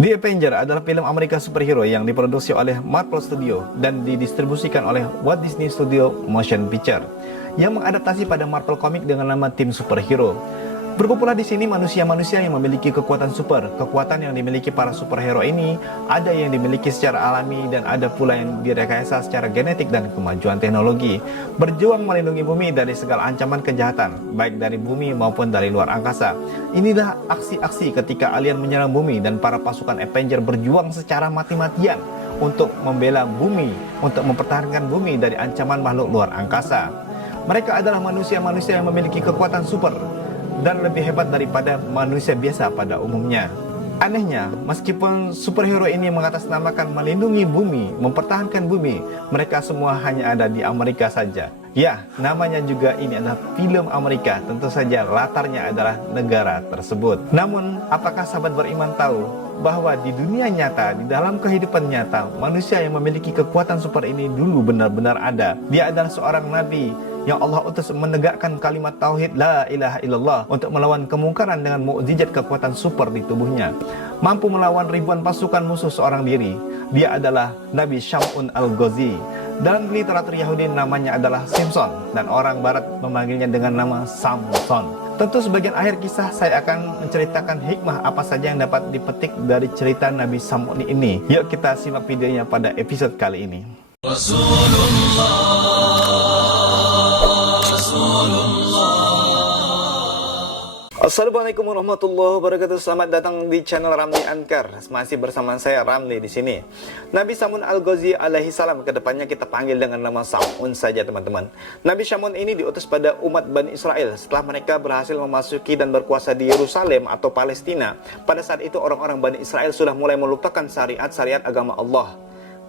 The Avenger adalah film Amerika superhero yang diproduksi oleh Marvel Studio dan didistribusikan oleh Walt Disney Studio Motion Picture yang mengadaptasi pada Marvel Comics dengan nama tim superhero. Berkumpulah di sini manusia-manusia yang memiliki kekuatan super. Kekuatan yang dimiliki para superhero ini ada yang dimiliki secara alami dan ada pula yang direkayasa secara genetik dan kemajuan teknologi. Berjuang melindungi bumi dari segala ancaman kejahatan, baik dari bumi maupun dari luar angkasa. Inilah aksi-aksi ketika alien menyerang bumi dan para pasukan Avenger berjuang secara mati-matian untuk membela bumi, untuk mempertahankan bumi dari ancaman makhluk luar angkasa. Mereka adalah manusia-manusia yang memiliki kekuatan super dan lebih hebat daripada manusia biasa pada umumnya. Anehnya, meskipun superhero ini mengatasnamakan melindungi bumi, mempertahankan bumi, mereka semua hanya ada di Amerika saja. Ya, namanya juga ini adalah film Amerika, tentu saja latarnya adalah negara tersebut. Namun, apakah sahabat beriman tahu bahwa di dunia nyata, di dalam kehidupan nyata, manusia yang memiliki kekuatan super ini dulu benar-benar ada. Dia adalah seorang nabi yang Allah utus menegakkan kalimat tauhid la ilaha illallah untuk melawan kemungkaran dengan mukjizat kekuatan super di tubuhnya, mampu melawan ribuan pasukan musuh seorang diri. Dia adalah Nabi Sham'un Al-Ghazi. Dalam literatur Yahudi namanya adalah Simpson dan orang barat memanggilnya dengan nama Samson. Tentu sebagian akhir kisah saya akan menceritakan hikmah apa saja yang dapat dipetik dari cerita Nabi Sam'un ini. Yuk kita simak videonya pada episode kali ini. Assalamualaikum warahmatullahi wabarakatuh. Selamat datang di channel Ramli Ankar. Masih bersama saya Ramli di sini. Nabi Sham'un Al-Ghazi alaihi salam, kedepannya kita panggil dengan nama Sam'un saja teman-teman. Nabi Sham'un ini diutus pada umat Bani Israel setelah mereka berhasil memasuki dan berkuasa di Yerusalem atau Palestina. Pada saat itu orang-orang Bani Israel sudah mulai melupakan syariat-syariat agama Allah.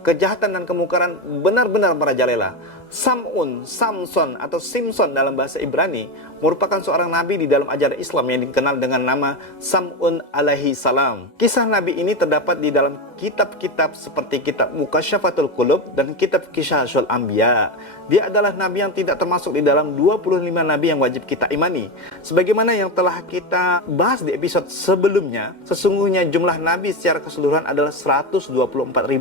Kejahatan dan kemungkaran benar-benar merajalela. Sam'un, Samson atau Simpson dalam bahasa Ibrani merupakan seorang nabi di dalam ajaran Islam yang dikenal dengan nama Sam'un alaihi salam. Kisah nabi ini terdapat di dalam kitab-kitab seperti kitab Mukasyafatul Qulub dan kitab Qisasul Anbiya. Dia adalah nabi yang tidak termasuk di dalam 25 nabi yang wajib kita imani. Sebagaimana yang telah kita bahas di episode sebelumnya, sesungguhnya jumlah nabi secara keseluruhan adalah 124.000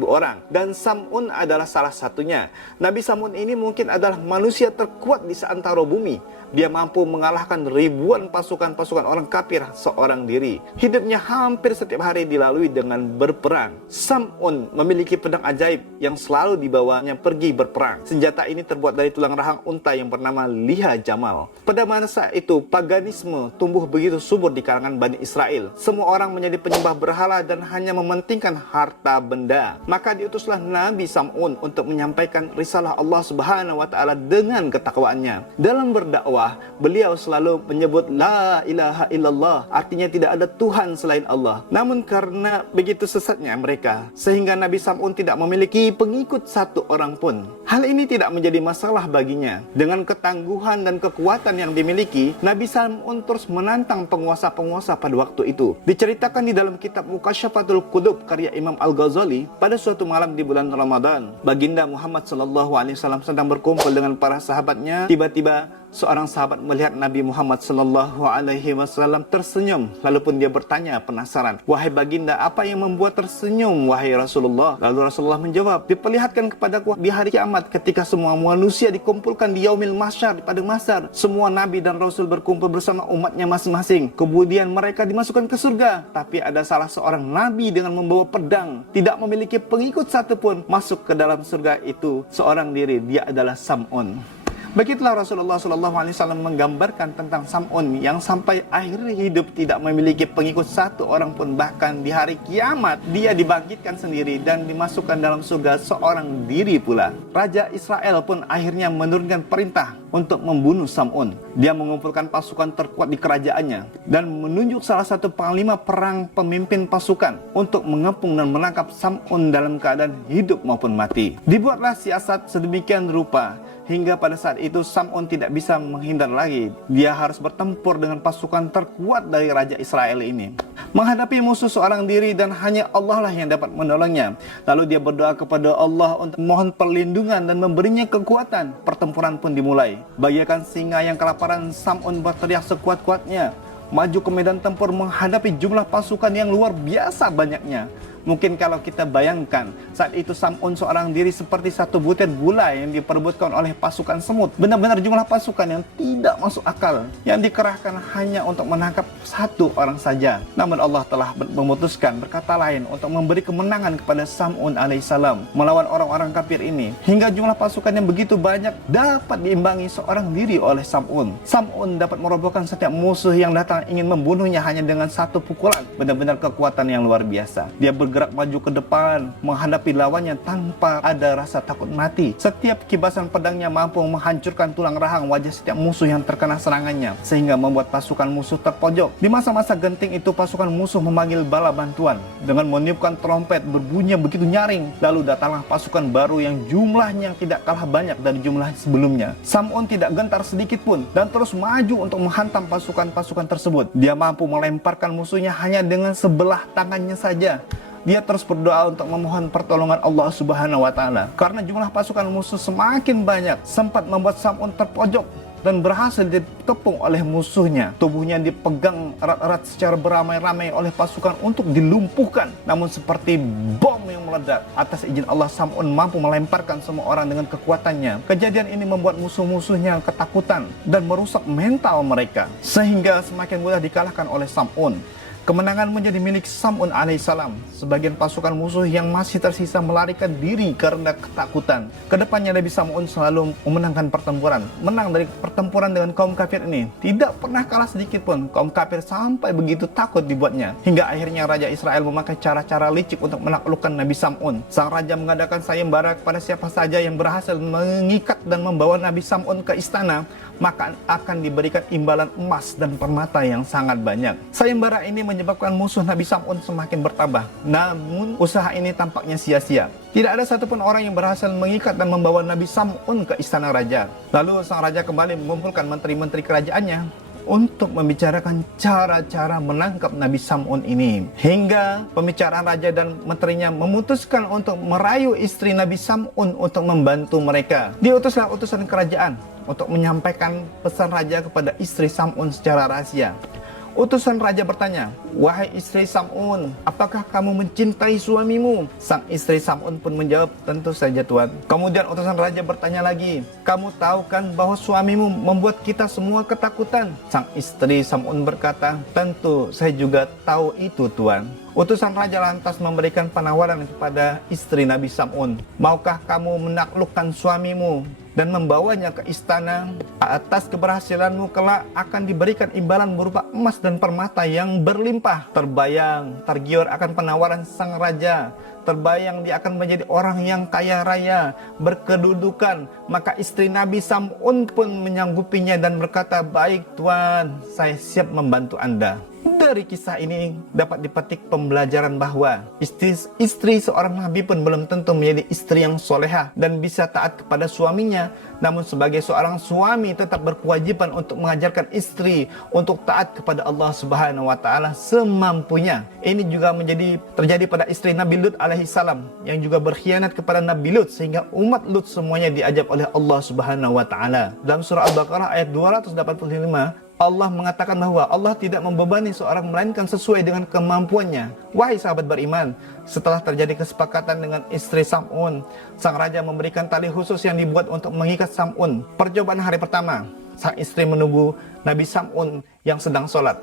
orang dan Sam'un adalah salah satunya. Nabi Sam'un ini mungkin adalah manusia terkuat di seantero bumi. Dia mampu mengalahkan ribuan pasukan-pasukan orang kafir seorang diri. Hidupnya hampir setiap hari dilalui dengan berperang. Sam'un memiliki pedang ajaib yang selalu dibawanya pergi berperang. Senjata ini terbuat dari tulang rahang unta yang bernama Liha Jamal. Pada masa itu, paganisme tumbuh begitu subur di kalangan Bani Israel. Semua orang menjadi penyembah berhala dan hanya mementingkan harta benda. Maka diutuslah Nabi Sam'un untuk menyampaikan risalah Allah Subhanahu wa Ta'ala dengan ketakwaannya. Dalam berdakwah, beliau selalu menyebut la ilaha illallah, artinya tidak ada Tuhan selain Allah. Namun karena begitu sesatnya mereka, sehingga Nabi Sam'un tidak memiliki pengikut satu orang pun. Hal ini tidak menjadi masalah baginya. Dengan ketangguhan dan kekuatan yang dimiliki, Nabi Sam'un terus menantang penguasa-penguasa pada waktu itu. Diceritakan di dalam kitab Mukasyafatul Qulub karya Imam Al-Ghazali, pada suatu malam di bulan Ramadan, baginda Muhammad SAW sedang berkumpul dengan para sahabatnya. Tiba-tiba seorang sahabat melihat Nabi Muhammad SAW tersenyum. Lalu pun dia bertanya penasaran, "Wahai baginda, apa yang membuat tersenyum wahai Rasulullah?" Lalu Rasulullah menjawab, "Diperlihatkan kepadaku di hari kiamat ketika semua manusia dikumpulkan di yaumil mahsyar, di padang mahsyar. Semua nabi dan rasul berkumpul bersama umatnya masing-masing. Kemudian mereka dimasukkan ke surga. Tapi ada salah seorang nabi dengan membawa pedang, tidak memiliki pengikut satupun, masuk ke dalam surga itu seorang diri. Dia adalah Sam'un." Begitulah Rasulullah SAW menggambarkan tentang Sam'un yang sampai akhir hidup tidak memiliki pengikut satu orang pun. Bahkan di hari kiamat dia dibangkitkan sendiri dan dimasukkan dalam surga seorang diri pula. Raja Israel pun akhirnya menurunkan perintah untuk membunuh Sam'un. Dia mengumpulkan pasukan terkuat di kerajaannya dan menunjuk salah satu panglima perang pemimpin pasukan untuk mengepung dan menangkap Sam'un dalam keadaan hidup maupun mati. Dibuatlah siasat sedemikian rupa hingga pada saat itu Sam'un tidak bisa menghindar lagi. Dia harus bertempur dengan pasukan terkuat dari Raja Israel ini, menghadapi musuh seorang diri, dan hanya Allah lah yang dapat menolongnya. Lalu dia berdoa kepada Allah untuk mohon perlindungan dan memberinya kekuatan. Pertempuran pun dimulai. Bagaikan singa yang kelaparan, Sam'un berteriak sekuat-kuatnya, maju ke medan tempur menghadapi jumlah pasukan yang luar biasa banyaknya. Mungkin kalau kita bayangkan, saat itu Sam'un seorang diri seperti satu butir gula yang diperebutkan oleh pasukan semut. Benar-benar jumlah pasukan yang tidak masuk akal, yang dikerahkan hanya untuk menangkap satu orang saja. Namun Allah telah memutuskan berkata lain untuk memberi kemenangan kepada Sam'un alaihissalam melawan orang-orang kafir ini. Hingga jumlah pasukan yang begitu banyak dapat diimbangi seorang diri oleh Sam'un. Sam'un dapat merobohkan setiap musuh yang datang ingin membunuhnya hanya dengan satu pukulan. Benar-benar kekuatan yang luar biasa. Dia bergerak maju ke depan menghadapi lawannya tanpa ada rasa takut mati. Setiap kibasan pedangnya mampu menghancurkan tulang rahang wajah setiap musuh yang terkena serangannya, sehingga membuat pasukan musuh terpojok. Di masa-masa genting itu, pasukan musuh memanggil bala bantuan dengan meniupkan trompet berbunyi begitu nyaring. Lalu datanglah pasukan baru yang jumlahnya tidak kalah banyak dari jumlah sebelumnya. Sam'un tidak gentar sedikit pun dan terus maju untuk menghantam pasukan-pasukan tersebut. Dia mampu melemparkan musuhnya hanya dengan sebelah tangannya saja. Dia terus berdoa untuk memohon pertolongan Allah Subhanahu wa Ta'ala. Karena jumlah pasukan musuh semakin banyak, sempat membuat Sam'un terpojok dan berhasil dikepung oleh musuhnya. Tubuhnya dipegang erat-erat secara beramai-ramai oleh pasukan untuk dilumpuhkan. Namun seperti bom yang meledak, atas izin Allah Sam'un mampu melemparkan semua orang dengan kekuatannya. Kejadian ini membuat musuh-musuhnya ketakutan dan merusak mental mereka, sehingga semakin mudah dikalahkan oleh Sam'un. Kemenangan menjadi milik Sam'un alaihissalam. Sebagian pasukan musuh yang masih tersisa melarikan diri karena ketakutan. Kedepannya Nabi Sam'un selalu memenangkan pertempuran. Menang dari pertempuran dengan kaum kafir ini. Tidak pernah kalah sedikit pun. Kaum kafir sampai begitu takut dibuatnya. Hingga akhirnya Raja Israel memakai cara-cara licik untuk menaklukkan Nabi Sam'un. Sang raja mengadakan sayembara kepada siapa saja yang berhasil mengikat dan membawa Nabi Sam'un ke istana, maka akan diberikan imbalan emas dan permata yang sangat banyak. Sayembara ini menyebabkan musuh Nabi Sam'un semakin bertambah. Namun usaha ini tampaknya sia-sia. Tidak ada satupun orang yang berhasil mengikat dan membawa Nabi Sam'un ke istana raja. Lalu sang raja kembali mengumpulkan menteri-menteri kerajaannya untuk membicarakan cara-cara menangkap Nabi Sam'un ini. Hingga pembicaraan raja dan menterinya memutuskan untuk merayu istri Nabi Sam'un untuk membantu mereka. Diutuslah utusan kerajaan untuk menyampaikan pesan raja kepada istri Sam'un secara rahasia. Utusan raja bertanya, "Wahai istri Sam'un, apakah kamu mencintai suamimu?" Sang istri Sam'un pun menjawab, "Tentu saja Tuan." Kemudian utusan raja bertanya lagi, "Kamu tahu kan bahwa suamimu membuat kita semua ketakutan?" Sang istri Sam'un berkata, "Tentu saya juga tahu itu Tuan." Utusan raja lantas memberikan penawaran kepada istri Nabi Sam'un, "Maukah kamu menaklukkan suamimu dan membawanya ke istana? Atas keberhasilanmu kelak akan diberikan imbalan berupa emas dan permata yang berlimpah." Terbayang, tergiur akan penawaran sang raja. Terbayang dia akan menjadi orang yang kaya raya, berkedudukan. Maka istri Nabi Sam'un pun menyanggupinya dan berkata, "Baik Tuan, saya siap membantu Anda." Dari kisah ini dapat dipetik pembelajaran bahwa istri seorang nabi pun belum tentu menjadi istri yang solehah dan bisa taat kepada suaminya. Namun sebagai seorang suami tetap berkewajiban untuk mengajarkan istri untuk taat kepada Allah Subhanahu wa Ta'ala semampunya. Ini juga terjadi pada istri Nabi Lut alaihissalam yang juga berkhianat kepada Nabi Lut, sehingga umat Lut semuanya diajab oleh Allah Subhanahu wa Ta'ala. Dalam surah Al-Baqarah ayat 285, Allah mengatakan bahwa Allah tidak membebani seorang melainkan sesuai dengan kemampuannya. Wahai sahabat beriman, setelah terjadi kesepakatan dengan istri Sam'un, sang raja memberikan tali khusus yang dibuat untuk mengikat Sam'un. Percobaan hari pertama, sang istri menunggu Nabi Sam'un yang sedang sholat.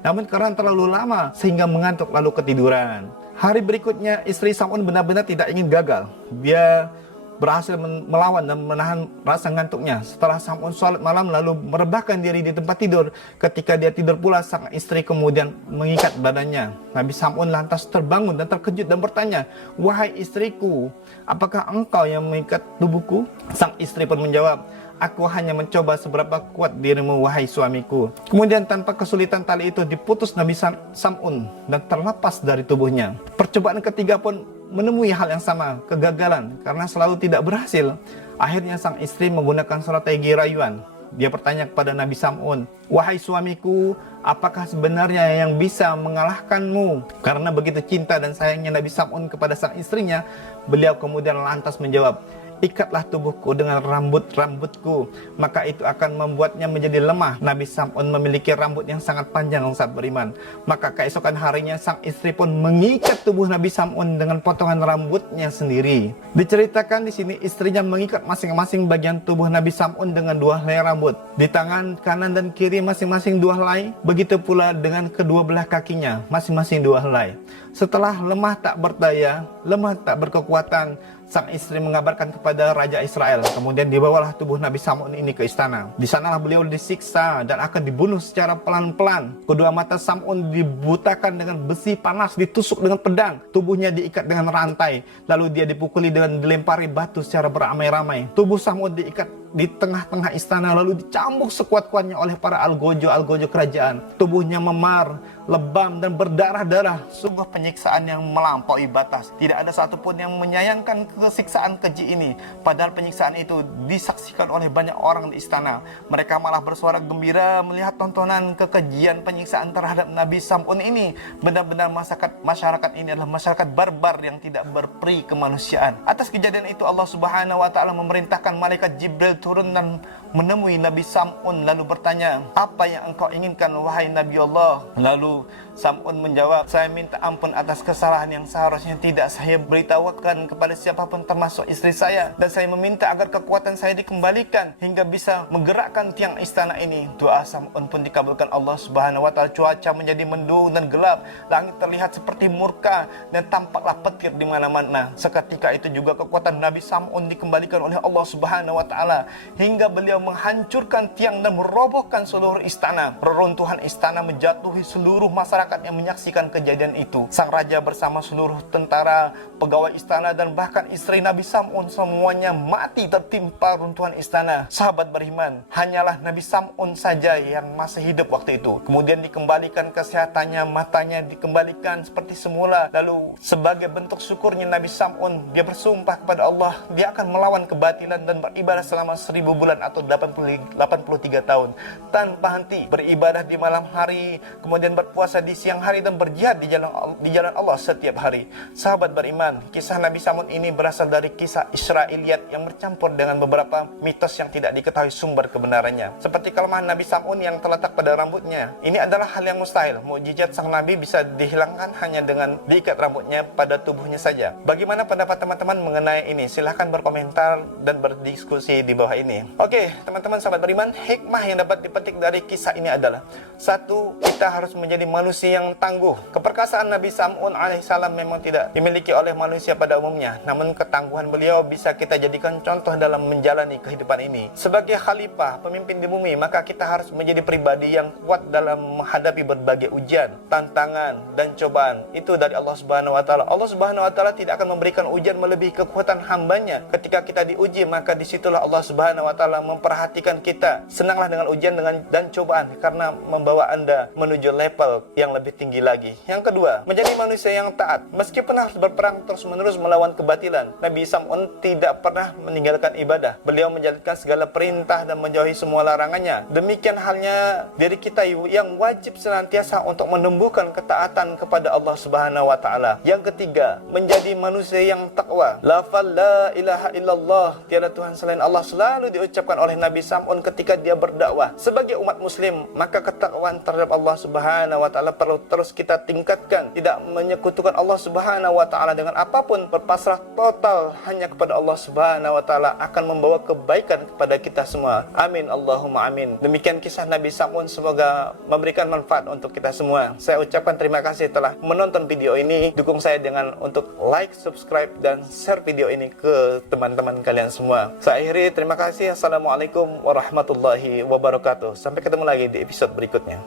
Namun karena terlalu lama sehingga mengantuk lalu ketiduran. Hari berikutnya istri Sam'un benar-benar tidak ingin gagal. Dia berhasil melawan dan menahan rasa ngantuknya. Setelah Sam'un sholat malam lalu merebahkan diri di tempat tidur. Ketika dia tidur pula, sang istri kemudian mengikat badannya. Nabi Sam'un lantas terbangun dan terkejut dan bertanya, "Wahai istriku, apakah engkau yang mengikat tubuhku?" Sang istri pun menjawab, "Aku hanya mencoba seberapa kuat dirimu, wahai suamiku." Kemudian tanpa kesulitan tali itu diputus Nabi Sam'un dan terlepas dari tubuhnya. Percobaan ketiga pun menemui hal yang sama, kegagalan karena selalu tidak berhasil. Akhirnya sang istri menggunakan strategi rayuan. Dia bertanya kepada Nabi Sam'un, "Wahai suamiku, apakah sebenarnya yang bisa mengalahkanmu?" Karena begitu cinta dan sayangnya Nabi Sam'un kepada sang istrinya, beliau kemudian lantas menjawab, ikatlah tubuhku dengan rambut-rambutku, maka itu akan membuatnya menjadi lemah. Nabi Sam'un memiliki rambut yang sangat panjang, sahabat beriman. Maka keesokan harinya sang istri pun mengikat tubuh Nabi Sam'un dengan potongan rambutnya sendiri. Diceritakan di sini istrinya mengikat masing-masing bagian tubuh Nabi Sam'un dengan 2 helai rambut. Di tangan kanan dan kiri masing-masing 2 helai, begitu pula dengan kedua belah kakinya masing-masing 2 helai. Setelah lemah tak berdaya, lemah tak berkekuatan, sang istri mengabarkan kepada Raja Israel. Kemudian dibawalah tubuh Nabi Sam'un ini ke istana. Di sanalah beliau disiksa dan akan dibunuh secara pelan-pelan. Kedua mata Sam'un dibutakan dengan besi panas, ditusuk dengan pedang. Tubuhnya diikat dengan rantai. Lalu dia dipukuli dan dilempari batu secara beramai-ramai. Tubuh Sam'un diikat di tengah-tengah istana, lalu dicambuk sekuat-kuatnya oleh para algojo kerajaan. Tubuhnya memar, lebam dan berdarah-darah. Sungguh penyiksaan yang melampaui batas. Tidak ada satupun yang menyayangkan kesiksaan keji ini. Padahal penyiksaan itu disaksikan oleh banyak orang di istana. Mereka malah bersuara gembira melihat tontonan kekejian penyiksaan terhadap Nabi Sam'un ini. Benar-benar masyarakat ini adalah masyarakat barbar yang tidak berperi kemanusiaan. Atas kejadian itu Allah Subhanahu wa taala memerintahkan malaikat Jibril turun dan menemui Nabi Sam'un lalu bertanya, "Apa yang engkau inginkan wahai Nabi Allah?" Lalu Sam'un menjawab, "Saya minta ampun atas kesalahan yang seharusnya tidak saya beritahukan kepada siapapun termasuk istri saya, dan saya meminta agar kekuatan saya dikembalikan hingga bisa menggerakkan tiang istana ini." Doa Sam'un pun dikabulkan Allah Subhanahu wa taala. Cuaca menjadi mendung dan gelap, langit terlihat seperti murka dan tampaklah petir di mana-mana. Seketika itu juga kekuatan Nabi Sam'un dikembalikan oleh Allah Subhanahu wa taala hingga beliau menghancurkan tiang dan merobohkan seluruh istana. Reruntuhan istana menjatuhi seluruh masyarakat yang menyaksikan kejadian itu. Sang raja bersama seluruh tentara, pegawai istana dan bahkan istri Nabi Sam'un semuanya mati tertimpa runtuhan istana. Sahabat beriman, hanyalah Nabi Sam'un saja yang masih hidup waktu itu. Kemudian dikembalikan kesehatannya, matanya dikembalikan seperti semula. Lalu sebagai bentuk syukurnya Nabi Sam'un, dia bersumpah kepada Allah, dia akan melawan kebatilan dan beribadah selama 1000 bulan atau 83 tahun tanpa henti, beribadah di malam hari, kemudian berpuasa di siang hari dan berjihad di jalan Allah setiap hari. Sahabat beriman, kisah Nabi Sam'un ini berasal dari kisah Israiliyat yang bercampur dengan beberapa mitos yang tidak diketahui sumber kebenarannya. Seperti kelemahan Nabi Sam'un yang terletak pada rambutnya. Ini adalah hal yang mustahil. Mukjizat sang Nabi bisa dihilangkan hanya dengan diikat rambutnya pada tubuhnya saja. Bagaimana pendapat teman-teman mengenai ini? Silahkan berkomentar dan berdiskusi di bawah ini. Oke, teman-teman sahabat beriman, hikmah yang dapat dipetik dari kisah ini adalah: 1. Kita harus menjadi manusia yang tangguh. Keperkasaan Nabi Sam'un alaihissalam memang tidak dimiliki oleh manusia pada umumnya, namun ketangguhan beliau bisa kita jadikan contoh dalam menjalani kehidupan ini. Sebagai khalifah, pemimpin di bumi, maka kita harus menjadi pribadi yang kuat dalam menghadapi berbagai ujian, tantangan, dan cobaan. Itu dari Allah Subhanahu wa taala. Allah Subhanahu wa taala tidak akan memberikan ujian melebihi kekuatan hambanya. Ketika kita diuji, maka disitulah Allah Subhanahu wa taala memperhatikan kita. Senanglah dengan ujian dan cobaan, karena membawa Anda menuju level yang lebih tinggi lagi. Yang kedua, menjadi manusia yang taat. Meskipun harus berperang terus-menerus melawan kebatilan, Nabi Sam'un tidak pernah meninggalkan ibadah. Beliau menjalankan segala perintah dan menjauhi semua larangannya. Demikian halnya diri kita yang wajib senantiasa untuk menumbuhkan ketaatan kepada Allah Subhanahu wa taala. Yang ketiga, menjadi manusia yang takwa. Lafaz la ilaha illallah, tiada Tuhan selain Allah, selalu diucapkan oleh Nabi Sam'un ketika dia berdakwah. Sebagai umat muslim, maka ketakwaan terhadap Allah Subhanahu wa taala perlu terus kita tingkatkan. Tidak menyekutukan Allah Subhanahu wa taala dengan apapun, berpasrah total hanya kepada Allah Subhanahu wa taala akan membawa kebaikan kepada kita semua. Amin Allahumma amin. Demikian kisah Nabi Sam'un, semoga memberikan manfaat untuk kita semua. Saya ucapkan terima kasih telah menonton video ini. Dukung saya dengan untuk like, subscribe, dan share video ini ke teman-teman kalian semua. Saya akhiri, terima kasih. Assalamualaikum warahmatullahi wabarakatuh. Sampai ketemu lagi di episode berikutnya.